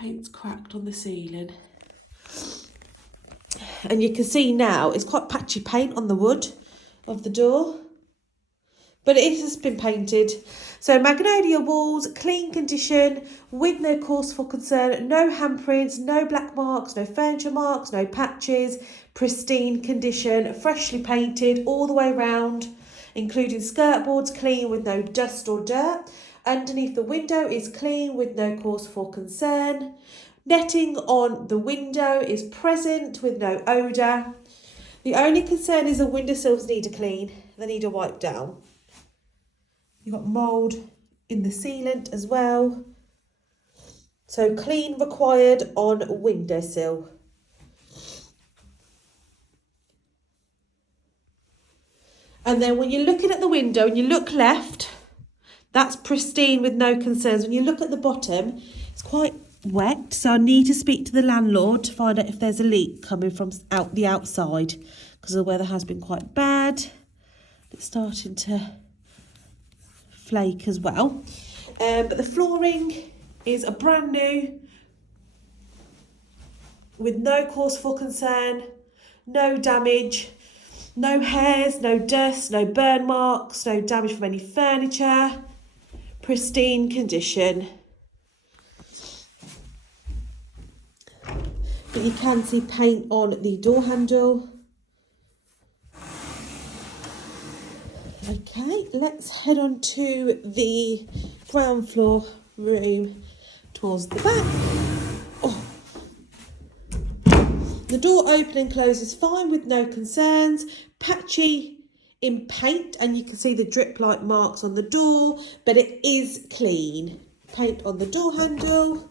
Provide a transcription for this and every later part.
Paint's cracked on the ceiling. And you can see now it's quite patchy paint on the wood of the door. But it has been painted. So magnolia walls, clean condition, with no cause for concern, no handprints, no black marks, no furniture marks, no patches, pristine condition, freshly painted all the way round, including skirt boards clean with no dust or dirt. Underneath the window is clean with no cause for concern. Netting on the window is present with no odour. The only concern is the windowsills need a clean. They need a wipe down. You've got mould in the sealant as well. So clean required on windowsill. And then when you're looking at the window and you look left, that's pristine with no concerns. When you look at the bottom, it's quite wet. So I need to speak to the landlord to find out if there's a leak coming from out the outside, because the weather has been quite bad. It's starting to flake as well. But the flooring is a brand new with no cause for concern, no damage, no hairs, no dust, no burn marks, no damage from any furniture, pristine condition. But you can see paint on the door handle. Okay, let's head on to the ground floor room towards the back. Oh. The door open and closes fine with no concerns. Patchy in paint, and you can see the drip-like marks on the door, but it is clean. Paint on the door handle.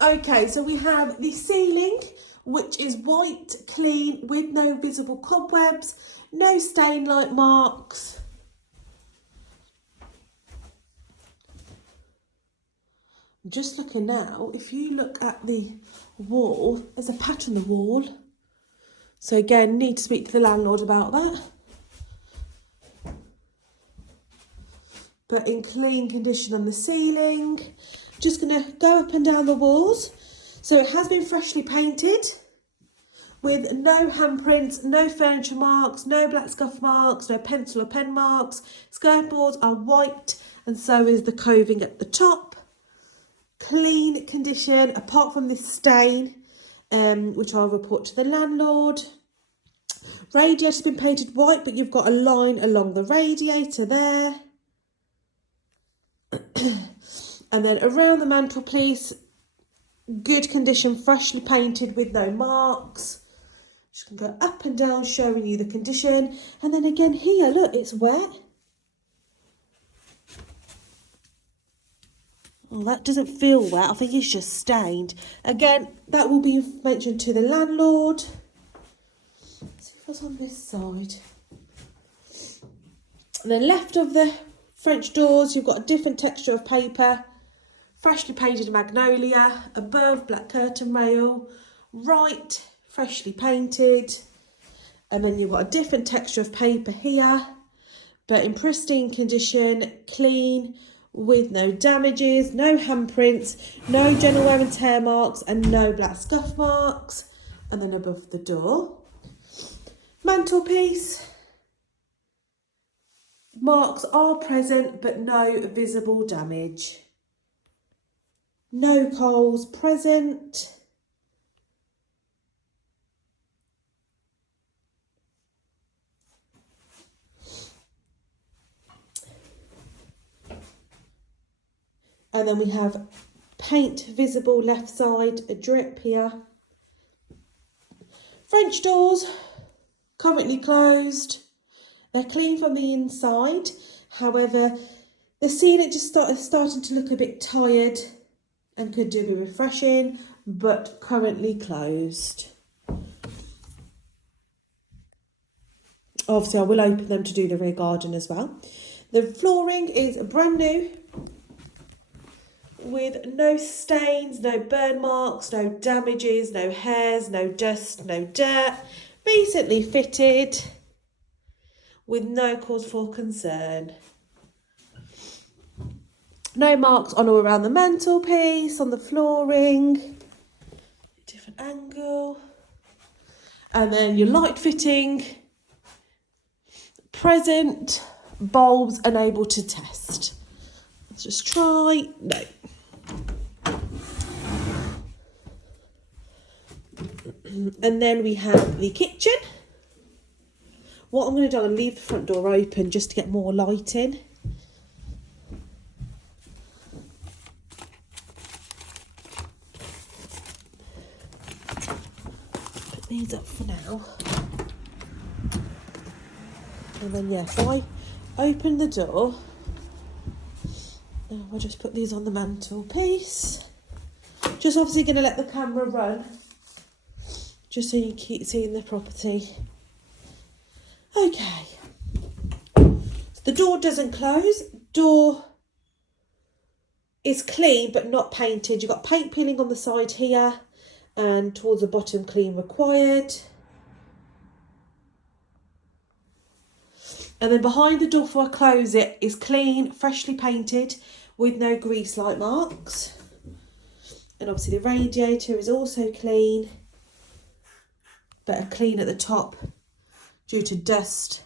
Okay, so we have the ceiling, which is white, clean, with no visible cobwebs, no stain-like marks. I'm just looking now, if you look at the wall, there's a patch on the wall. So again, need to speak to the landlord about that. But in clean condition on the ceiling. Just going to go up and down the walls. So it has been freshly painted with no handprints, no furniture marks, no black scuff marks, no pencil or pen marks. Skirt boards are white and so is the coving at the top. Clean condition apart from this stain, which I'll report to the landlord. Radiator's been painted white, but you've got a line along the radiator there. And then around the mantelpiece, good condition, freshly painted with no marks. Just going to go up and down showing you the condition. And then again here, look, it's wet. Oh, that doesn't feel wet. I think it's just stained. Again, that will be mentioned to the landlord. Let's see what's on this side. And then left of the French doors, you've got a different texture of paper. Freshly painted magnolia. Above, black curtain rail. Right, freshly painted. And then you've got a different texture of paper here, but in pristine condition, clean, with no damages, no handprints, no general wear and tear marks, and no black scuff marks. And then above the door, mantelpiece. Marks are present, but no visible damage. No coals present. And then we have paint visible left side, a drip here. French doors, currently closed. They're clean from the inside. However, the ceiling just starting to look a bit tired and could do with refreshing, but currently closed. Obviously, I will open them to do the rear garden as well. The flooring is brand new, with no stains, no burn marks, no damages, no hairs, no dust, no dirt. Recently fitted, with no cause for concern. No marks on or around the mantelpiece, on the flooring. Different angle. And then your light fitting. Present. Bulbs unable to test. Let's just try. No. And then we have the kitchen. What I'm going to do, I'm going to leave the front door open just to get more light in. Put these up for now. And then, yeah, if I open the door, then we'll just put these on the mantelpiece. Just obviously going to let the camera run, just so you keep seeing the property. Okay. So the door doesn't close. Door is clean but not painted. You've got paint peeling on the side here and towards the bottom, clean required. And then behind the door, before I close it, is clean, freshly painted with no grease-like marks. And obviously the radiator is also clean, but a clean at the top due to dust,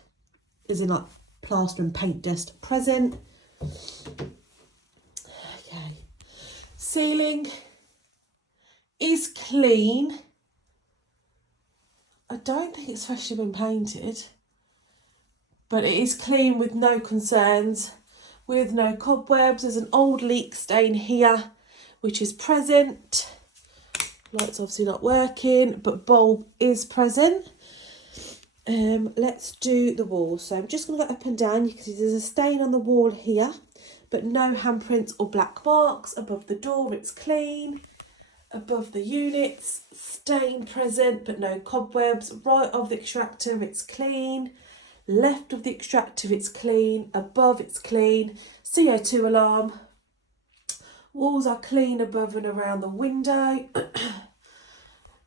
as in like plaster and paint dust present. Okay. Ceiling is clean. I don't think it's freshly been painted, but it is clean with no concerns, with no cobwebs. There's an old leak stain here, which is present. Light's obviously not working, but bulb is present. Let's do the wall. So I'm just going to go up and down. You can see there's a stain on the wall here, but no handprints or black marks. Above the door, it's clean. Above the units, stain present, but no cobwebs. Right of the extractor, it's clean. Left of the extractor, it's clean. Above, it's clean. CO2 alarm. Walls are clean above and around the window.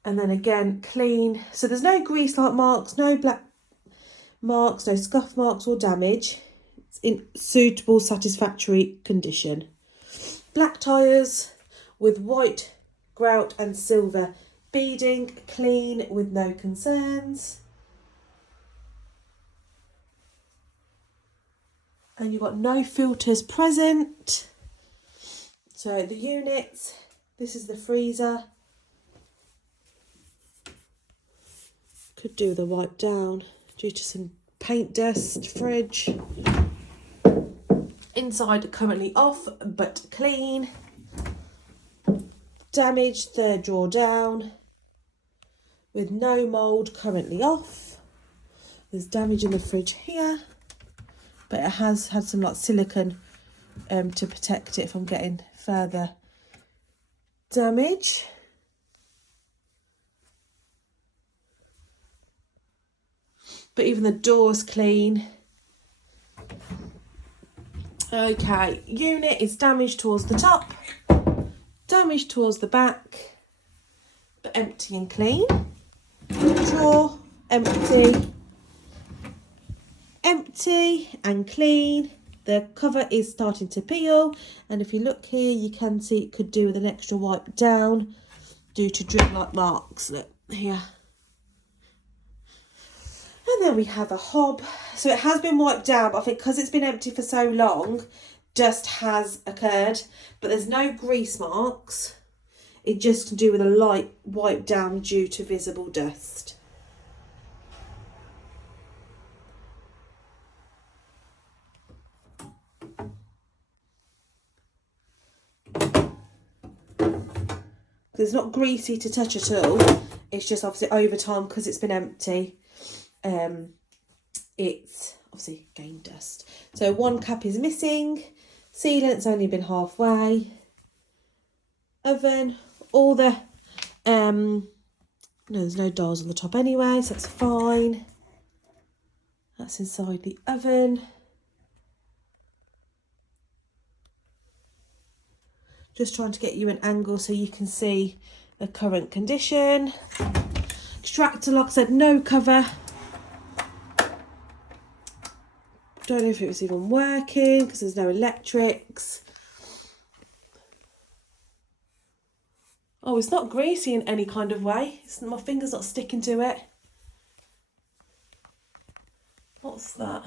And then again, clean. So there's no grease-like marks, no black marks, no scuff marks or damage. It's in suitable, satisfactory condition. Black tyres with white grout and silver beading, clean with no concerns. And you've got no filters present. So the units, this is the freezer. Could do the wipe down due to some paint dust. Fridge. Inside currently off but clean. Damaged third drawer down with no mould, currently off. There's damage in the fridge here, but it has had some like silicone to protect it from getting further damage. But even the door's clean. Okay, unit is damaged towards the top, damaged towards the back, but empty and clean. Drawer, empty, empty and clean. The cover is starting to peel, and if you look here, you can see it could do with an extra wipe down due to drip-like marks. Look here. And then we have a hob. So it has been wiped down, but I think because it's been empty for so long, dust has occurred. But there's no grease marks. It just can do with a light wipe down due to visible dust. It's not greasy to touch at all. It's just obviously over time, because it's been empty, it's obviously gained dust. So one cap is missing. Sealant's only been halfway. Oven, all the no, there's no dials on the top anyway, so that's fine. That's inside the oven. Just trying to get you an angle so you can see the current condition. Extractor, like I said, no cover. Don't know if it was even working because there's no electrics. Oh, it's not greasy in any kind of way. My finger's not sticking to it. What's that?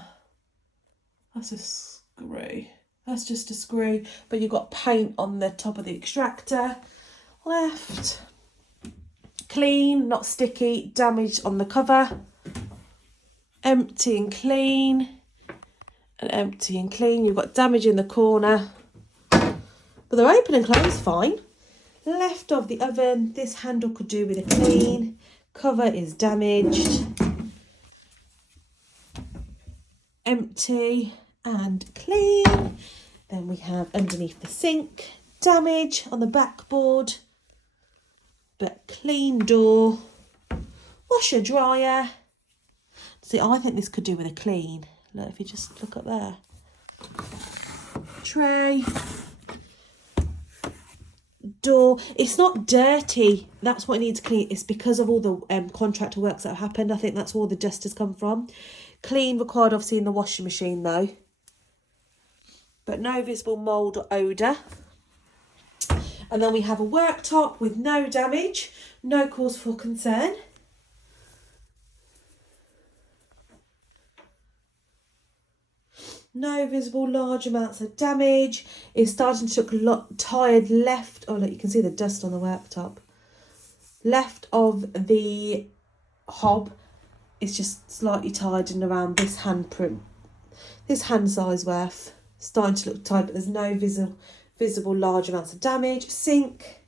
That's a screw. That's just a screw, but you've got paint on the top of the extractor. Left. Clean, not sticky, damaged on the cover. Empty and clean. And empty and clean. You've got damage in the corner. But they're open and closed fine. Left of the oven, this handle could do with a clean. Cover is damaged. Empty and clean. Then we have underneath the sink, damage on the backboard, but clean door. Washer dryer. See, I think this could do with a clean. Look, if you just look up there. Tray. Door. It's not dirty. That's what it needs to clean. It's because of all the contractor works that have happened. I think that's where all the dust has come from. Clean required obviously in the washing machine though. But no visible mould or odour. And then we have a worktop with no damage, no cause for concern. No visible large amounts of damage. It's starting to look tired left. Oh, look, you can see the dust on the worktop. Left of the hob is just slightly tied in around this handprint. This hand size worth. Starting to look tight, but there's no visible large amounts of damage. Sink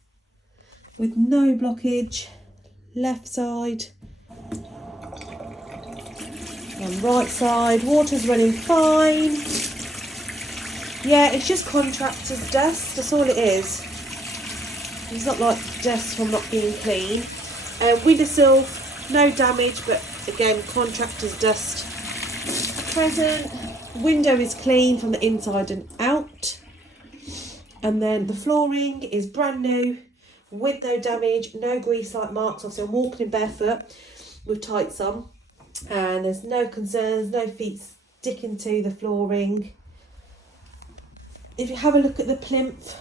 with no blockage. Left side. And right side. Water's running fine. Yeah, it's just contractor's dust. That's all it is. It's not like dust from not being clean. Windowsill, no damage, but again, contractor's dust present. Window is clean from the inside and out. And then the flooring is brand new with no damage, no grease-like marks. Obviously, I'm walking in barefoot with tights on. And there's no concerns, no feet sticking to the flooring. If you have a look at the plinth,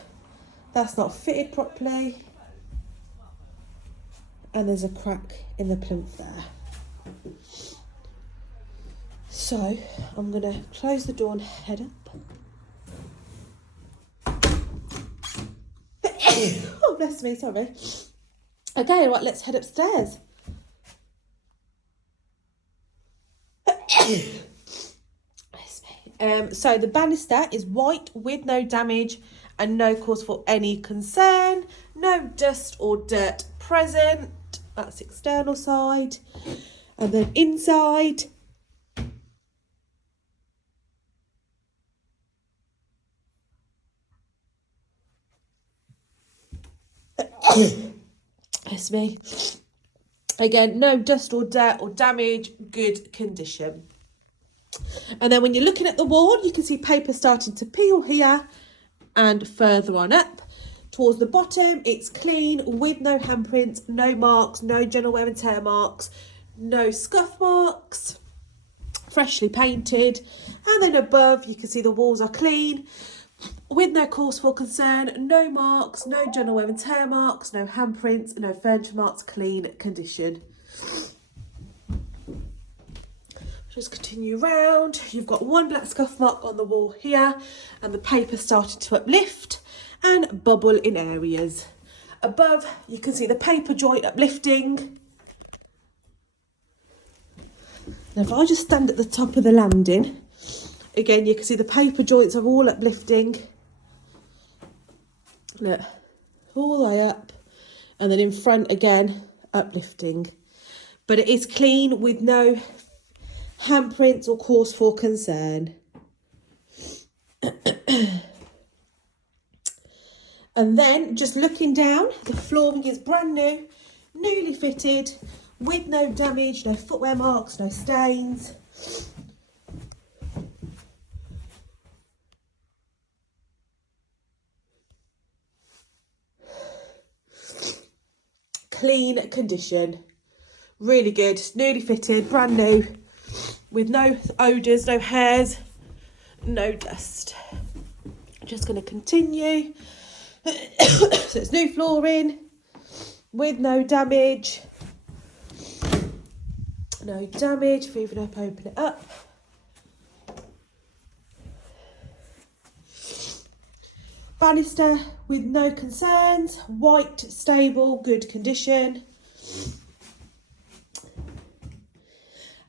that's not fitted properly. And there's a crack in the plinth there. So I'm going to close the door and head up. Oh, bless me, sorry. Okay, right, let's head upstairs. So the banister is white with no damage and no cause for any concern. No dust or dirt present. That's external side. And then inside. That's me. Again, no dust or dirt or damage, good condition. And then when you're looking at the wall, you can see paper starting to peel here and further on up. Towards the bottom, it's clean with no handprints, no marks, no general wear and tear marks, no scuff marks, freshly painted. And then above, you can see the walls are clean with no cause for concern, no marks, no general wear and tear marks, no handprints, no furniture marks, clean condition. Just continue round. You've got one black scuff mark on the wall here, and the paper started to uplift and bubble in areas. Above, you can see the paper joint uplifting. Now, if I just stand at the top of the landing, again, you can see the paper joints are all uplifting. Look, all the way up. And then in front again, uplifting. But it is clean with no handprints or cause for concern. And then just looking down, the flooring is brand new, newly fitted, with no damage, no footwear marks, no stains. Clean condition, really good, newly fitted, brand new, with no odours, no hairs, no dust. I'm just going to continue. So it's new flooring, with no damage. No damage. If we even open it up. Banister with no concerns. White, stable, good condition.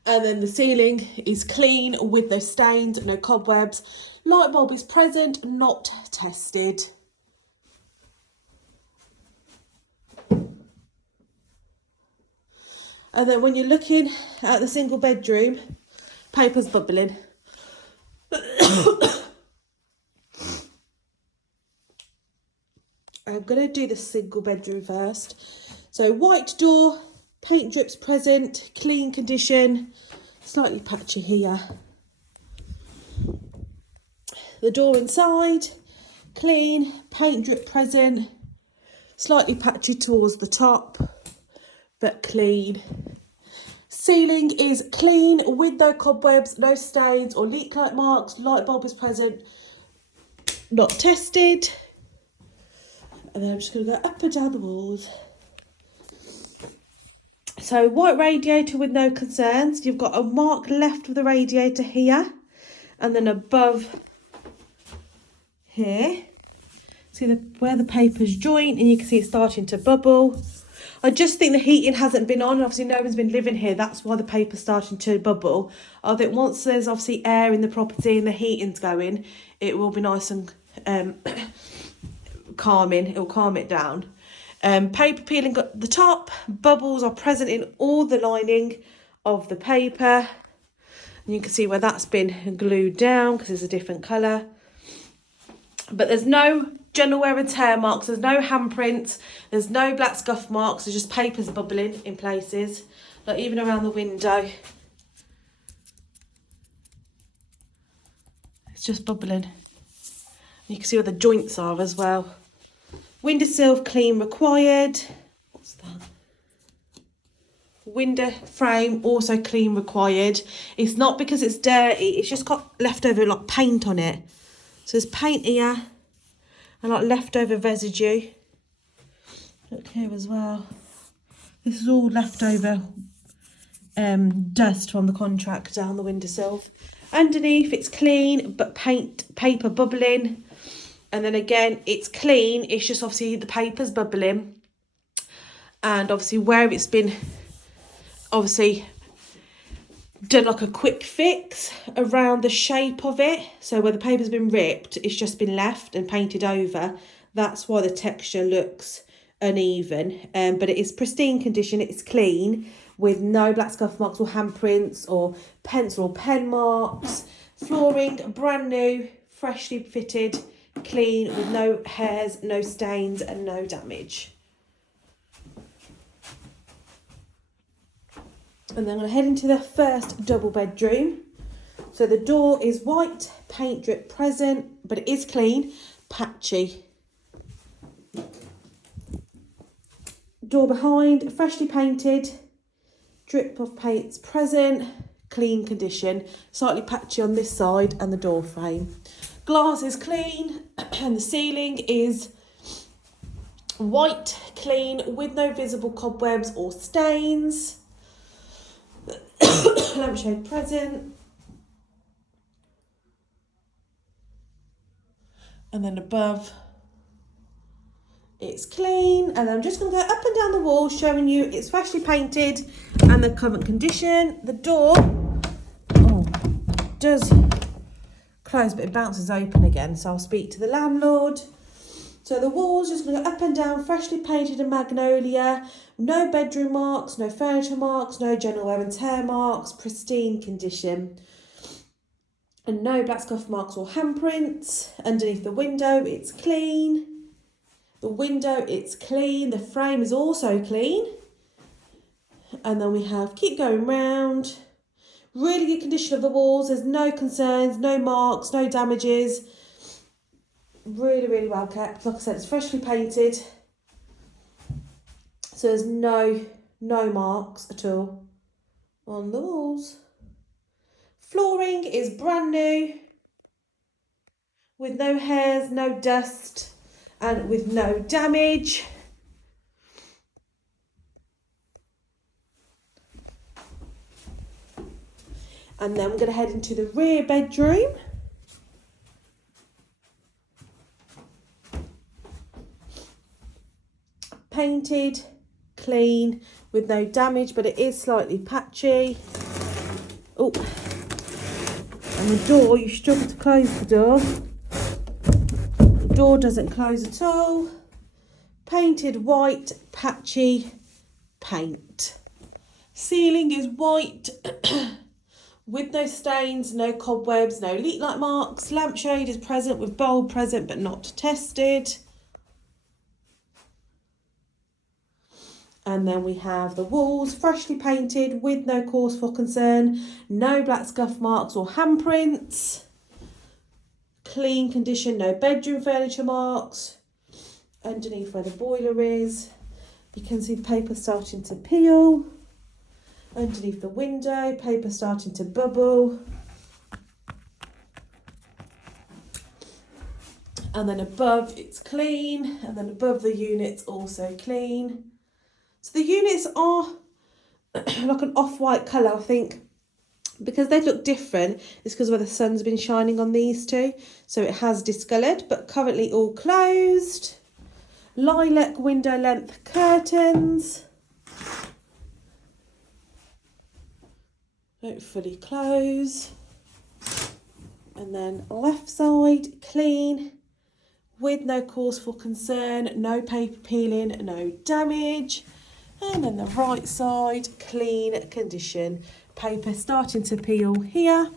And then the ceiling is clean with no stains, no cobwebs. Light bulb is present, not tested. And then when you're looking at the single bedroom, paper's bubbling. I'm going to do the single bedroom first. So white door, paint drips present, clean condition, slightly patchy here. The door inside, clean, paint drip present, slightly patchy towards the top, but clean. Ceiling is clean with no cobwebs, no stains or leak-like marks. Light bulb is present, not tested. And then I'm just going to go up and down the walls. So white radiator with no concerns. You've got a mark left of the radiator here. And then above here. See where the papers join, and you can see it's starting to bubble. I just think the heating hasn't been on. Obviously no one's been living here. That's why the paper's starting to bubble. I think once there's obviously air in the property and the heating's going, it will be nice and calming. It will calm it down. Paper peeling at the top. Bubbles are present in all the lining of the paper. And you can see where that's been glued down because it's a different colour. But there's no general wear and tear marks. There's no handprints. There's no black scuff marks. There's just papers bubbling in places. Like even around the window. It's just bubbling. You can see where the joints are as well. Windowsill clean required. What's that? Window frame also clean required. It's not because it's dirty. It's just got leftover like paint on it. So there's paint here and like leftover residue. Look here as well. This is all leftover dust from the contractor on the windowsill. Underneath it's clean but paper bubbling. And then again, it's clean. It's just obviously the paper's bubbling. And obviously where it's been obviously done like a quick fix around the shape of it. So where the paper's been ripped, it's just been left and painted over. That's why the texture looks uneven. But it is pristine condition. It's clean with no black scuff marks or handprints or pencil or pen marks. Flooring, brand new, freshly fitted. Clean with no hairs, no stains and no damage. And then I'm going to head into the first double bedroom. So the door is white, paint drip present, but it is clean, patchy. Door behind, freshly painted, drip of paints present, clean condition, slightly patchy on this side and the door frame. Glass is clean and the ceiling is white, clean, with no visible cobwebs or stains. Lampshade present. And then above, it's clean. And I'm just going to go up and down the wall showing you it's freshly painted and the current condition. The door does close, but it bounces open again. So I'll speak to the landlord. So the walls just going to go up and down, freshly painted in magnolia. No bedroom marks, no furniture marks, no general wear and tear marks, pristine condition. And no black scuff marks or handprints. Underneath the window, it's clean. The window, it's clean. The frame is also clean. And then we have, keep going round. Really good condition of the walls. There's no concerns, no marks, no damages. Really, really well kept. Like I said, it's freshly painted. So there's no marks at all on the walls. Flooring is brand new. With no hairs, no dust, and with no damage. And then we're going to head into the rear bedroom. Painted, clean, with no damage, but it is slightly patchy. Oh, and the door, you struggle to close the door. The door doesn't close at all. Painted white, patchy paint. Ceiling is white with no stains, no cobwebs, no leak light marks. Lampshade is present with bulb present but not tested. And then we have the walls freshly painted with no cause for concern, no black scuff marks or handprints. Clean condition, no bedroom furniture marks. Underneath where the boiler is, you can see the paper starting to peel. Underneath the window, paper starting to bubble. And then above it's clean, and then above the units also clean. So the units are like an off-white colour, I think. Because they look different, it's because where the sun's been shining on these two. So it has discoloured, but currently all closed. Lilac window length curtains. Don't fully close. And then left side clean with no cause for concern, no paper peeling, no damage. And then the right side clean condition. Paper starting to peel here.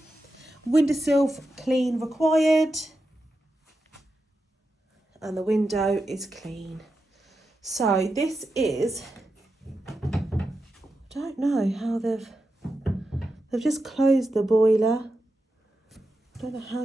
Windowsill clean required. And the window is clean. So this is, I don't know how they've just closed the boiler. I don't know how